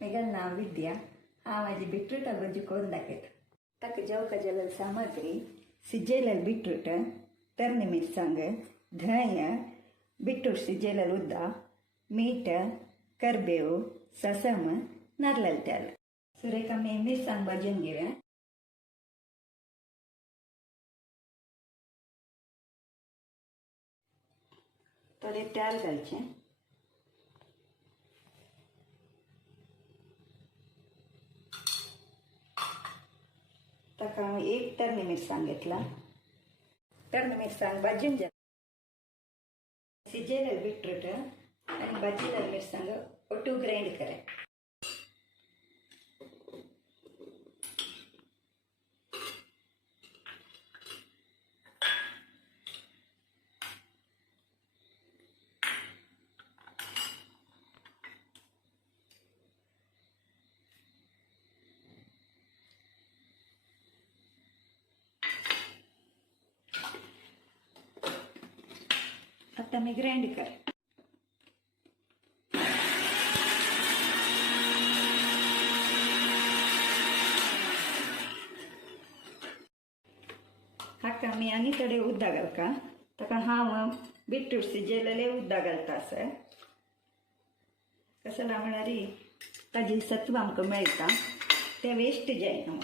म्हगेलें नांव विद्या। हांव म्हाजी बीटरूट आगोजी करून दाखयतां। ताका जेवका जेल्लेली सामग्री सिज्जेलेले बीटरूट, तरणी मिरसांग, धंय, बीटरूट सिज्जेलेले उद्दा, मीठ, करबेव, ससम, नारळाचें तेल। सुरेख आमी मिरसांग भाजून घेवया। थोडे तेल घालचें। ताका हांव एक तरणी मिरसांग घेतला। तरणी मिरसांग भाजून जाता। सिज्जेलेले बीटरूट आनी भाजिल्लेली मिरसांग ओटू ग्राइंड करें। आता मी ग्राइंड कर। हाका मी आनी थोडे उद्दा घालता। ताका हांव बीटरूट सिज्जेलेले उद्दा घालता सर। कशाला म्हळ्यार ताजी सत्व आमकां मेळटा, ते वेस्ट जायना।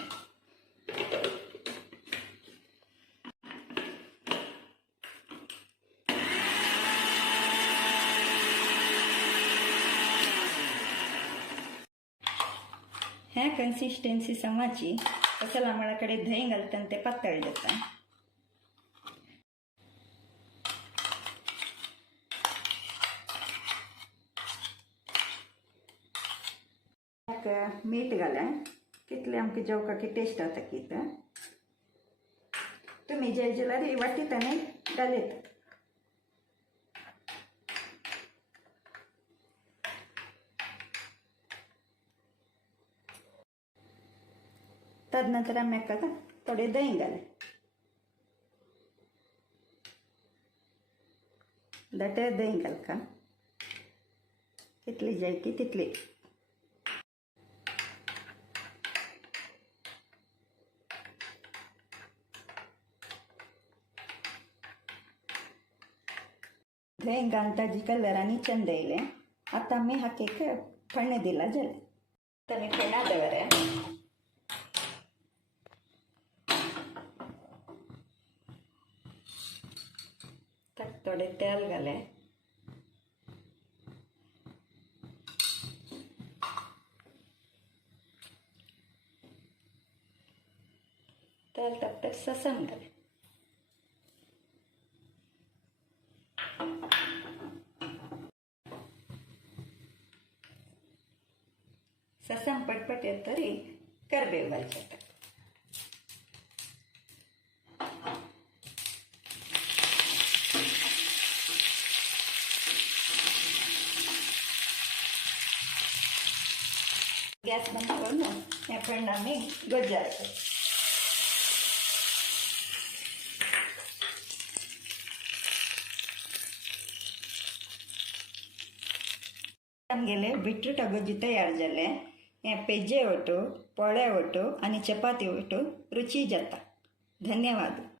ह्या कन्सिस्टन्सी समाची कशाला आमळा कडेन धंय घालतना ते पातळ जाता। मीठ घाला, कितले आमकां जेवकाक टेस्ट जाता की तुमी जे जाल्यार वाटीत आनी घालत। तदनंतर आमी हाका थोडे दही घाले। दाटे दही घालका, कितली जाय ती तितली। दही घालून ताजी कलर आनी चंद येयले। आतां आमी हाकेक फण्ण दिला जालें। आतां आमी फण्णां दवरया। ताका थोडे तेल घाले। तेल तापता ससम घाले। ससम पटपट येतरी करबेव घालचें। गॅस बंद करून हे फण्ण आमी गोज्जारचे। आमगेले बीटरूट आगोजी तयार जाले। हे पेजे ओटो, पोळे ओटो आनी चपाती ओटो रुची जाता। धन्यवाद।